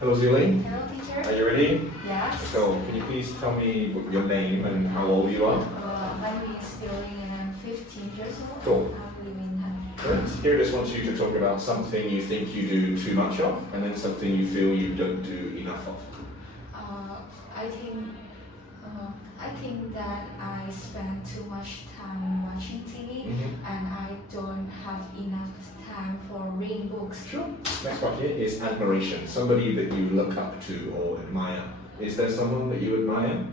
Hello, Linh. Hello, teacher. Are you ready? Yes. So, can you please tell me your name and how old you are? My name is Diệu and I'm 15 years old. Cool. I live in Thailand. Good. Here, I just want you to talk about something you think you do too much of, and then something you feel you don't do enough of. I think that I spend too much time watching TV and I don't have enough time for reading books. Sure. Next one here is admiration. Somebody that you look up to or admire. Is there someone that you admire?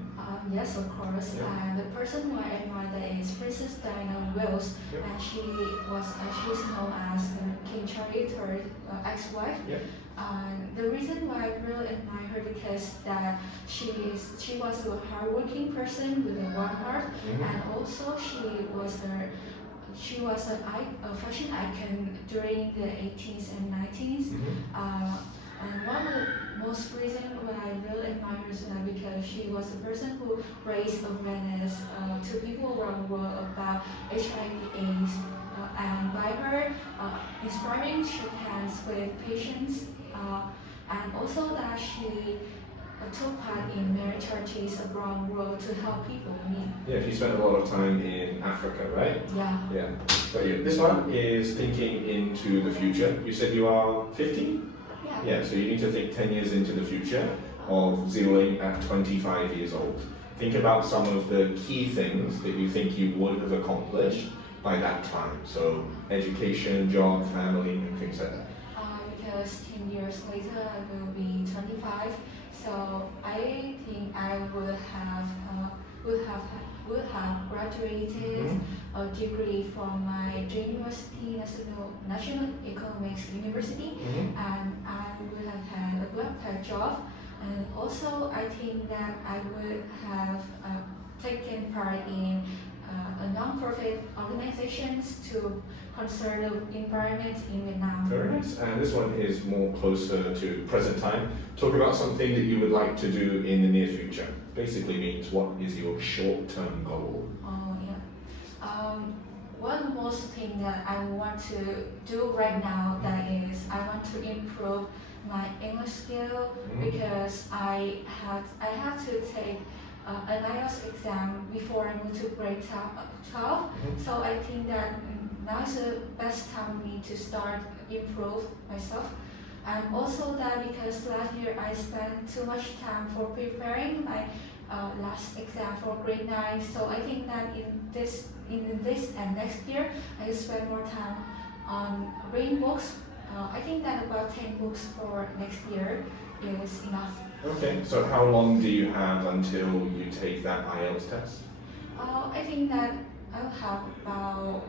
Yes, of course. Yeah. The person who I admire is Princess Diana Wales, Yep. and she's known as King Charles III ex-wife. Yep. The reason why I really admire her because that she was a hardworking person with a warm heart, and also she was a fashion icon during the 80s and 90s. And one of the most reason why I really admire her is that because she was a person who raised awareness to people around the world about HIV/AIDS, and by her inspiring shook hands with patients, and also that she took part in many churches around the world to help people in need. Yeah, she spent a lot of time in Africa, right? Yeah. Yeah. Got you. This one is thinking into the future. You said you are 50? Yeah, so you need to think 10 years into the future of Ling at 25 years old. Think about some of the key things that you think you would have accomplished by that time. So education, job, family, and things like that. Because 10 years later I will be 25, so I think I would have graduated a degree from my dream university, National Economics University, and I would have had a well-paid job. And also, I think that I would have taken part in a non-profit organizations to conserve the environment in Vietnam. Very nice. And this one is more closer to present time. Talk about something that you would like to do in the near future. Basically means what is your short-term goal? One most thing that I want to do right now that is I want to improve my English skill because I have to take an IELTS exam before I move to grade 12. So I think that now is the best time for me to start improve myself. And also that because last year I spent too much time for preparing my last exam for grade 9. So I think that in this and next year I spend more time on reading books. I think that about 10 books for next year is enough. Okay, so how long do you have until you take that IELTS test? I think that I'll have about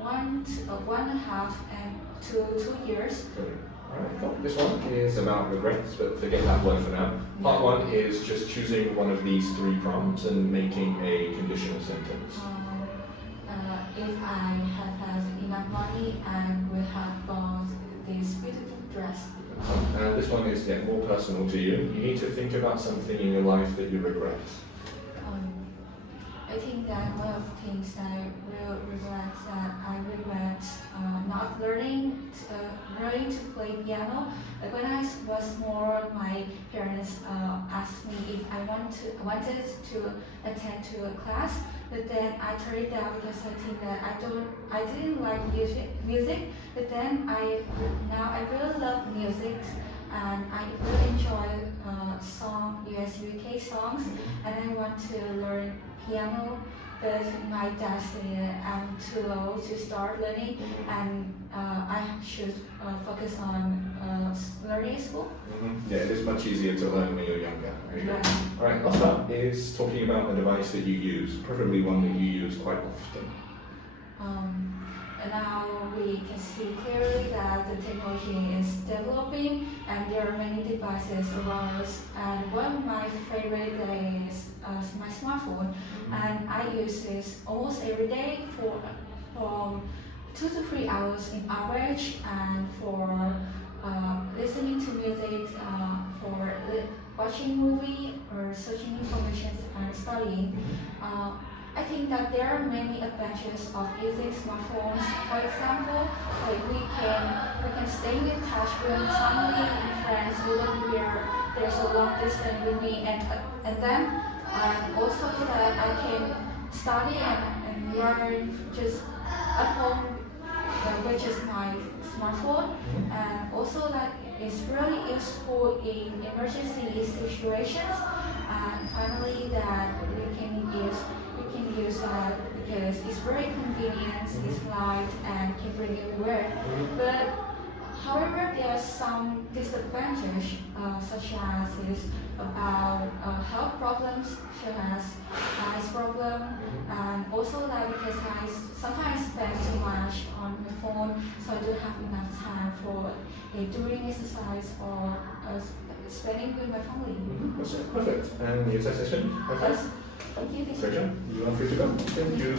1.5 and 2 years. Good. Alright, cool. This one is about regrets, but forget that word for now. Part one is just choosing one of these three prompts and making a conditional sentence. If I had had enough money, I would have bought this beautiful dress. And this one is more personal to you. You need to think about something in your life that you regret. I think that one of the things that I will regret that I regret not learning to play piano. Like when I was small, my parents asked me if I wanted to attend to a class, but then I turned it down because I think that I didn't like music. But then now I really love music. And I really enjoy US UK songs, and I want to learn piano, but my dad said I'm too low to start learning, and I should focus on learning school. Yeah, it is much easier to learn when you're younger. Alright, last up is talking about a device that you use, preferably one that you use quite often. Now we can see clearly that the technology is developing and there are many devices around us. And one of my favorite is my smartphone, and I use this almost every day from 2 to 3 hours in average, and for listening to music, for watching movie or searching information and studying. I think that there are many advantages of using smartphones. For example, like we can stay in touch with family and friends even where there's a long distance with me, and then also that I can study and learn just at home, which is my smartphone, and also that it's really useful in emergency situations. And finally, that we can use that because it's very convenient, it's light, and can bring everywhere. But however, there are some disadvantages, such as is about health problems, such as eyes problem, and also that because I sometimes spend too much on my phone, so I don't have enough time for doing exercise or spending with my family. That's it. Perfect. And your session? Yes. Thank you. Pleasure. You are free to go. Thank you.